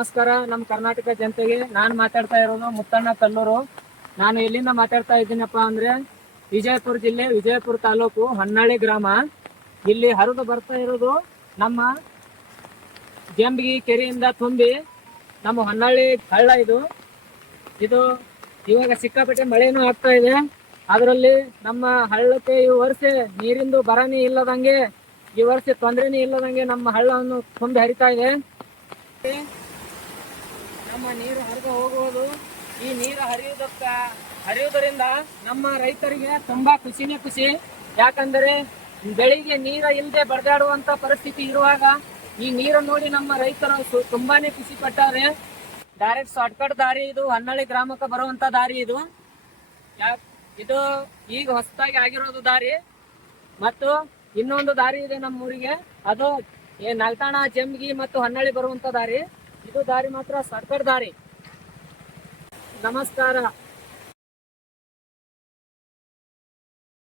ನಮಸ್ಕಾರ. ನಮ್ಮ ಕರ್ನಾಟಕ ಜನತೆಗೆ ನಾನು ಮಾತಾಡ್ತಾ ಇರೋದು ಮುತ್ತಣ್ಣ ಕಲ್ಲೂರು ನಾನು ಎಲ್ಲಿಂದ ಮಾತಾಡ್ತಾ ಇದ್ದೀನಪ್ಪ ಅಂದ್ರೆ ವಿಜಯಪುರ ಜಿಲ್ಲೆ, ವಿಜಯಪುರ ತಾಲೂಕು ಹೊನ್ನಾಳಿ ಗ್ರಾಮ. ಇಲ್ಲಿ ಹರಿದು ಬರ್ತಾ ಇರೋದು ನಮ್ಮ ಜಂಬಿಗಿ ಕೆರೆಯಿಂದ ತುಂಬಿ ನಮ್ಮ ಹೊನ್ನಾಳಿ ಹಳ್ಳ ಇದು. ಇದು ಇವಾಗ ಸಿಕ್ಕಾಪಟ್ಟೆ ಮಳೆನೂ ಆಗ್ತಾ ಇದೆ. ಅದರಲ್ಲಿ ನಮ್ಮ ಹಳ್ಳಕ್ಕೆ ಈ ವರ್ಷ ನೀರಿಂದು ಬರನೇ ಇಲ್ಲದಂಗೆ, ಈ ವರ್ಷ ತೊಂದರೆನೇ ಇಲ್ಲದಂಗೆ ನಮ್ಮ ಹಳ್ಳವನ್ನು ತುಂಬಿ ಹರಿತಾ ಇದೆ. ನಮ್ಮ ನೀರು ಹರಿದು ಹೋಗುವುದು. ಈ ನೀರು ಹರಿಯುವುದಕ್ಕ, ಹರಿಯುವುದರಿಂದ ನಮ್ಮ ರೈತರಿಗೆ ತುಂಬಾ ಖುಷಿನೇ ಖುಷಿ. ಯಾಕಂದರೆ ಬೆಳಿಗ್ಗೆ ನೀರ ಇಲ್ಲದೆ ಬಡದಾಡುವಂತ ಪರಿಸ್ಥಿತಿ ಇರುವಾಗ ಈ ನೀರು ನೋಡಿ ನಮ್ಮ ರೈತರು ತುಂಬಾನೇ ಖುಷಿ ಪಟ್ಟಾರೆ. ಡೈರೆಕ್ಟ್ ಶಾರ್ಟ್ಕಟ್ ದಾರಿ ಇದು ಹನ್ನಳ್ಳಿ ಗ್ರಾಮಕ್ಕೆ ಬರುವಂತ ದಾರಿ ಇದು. ಇದು ಈಗ ಹೊಸದಾಗಿ ಆಗಿರೋದು ದಾರಿ. ಮತ್ತು ಇನ್ನೊಂದು ದಾರಿ ಇದೆ ನಮ್ಮ ಊರಿಗೆ ಅದು ನಲ್ತಾಣ ಜಂಬಗಿ ಮತ್ತು ಹನ್ನಳ್ಳಿ ಬರುವಂತ ದಾರಿ. ಇದು ದಾರಿ ಮಾತ್ರ ಸರ್ಕಾರ ದಾರಿ ನಮಸ್ಕಾರ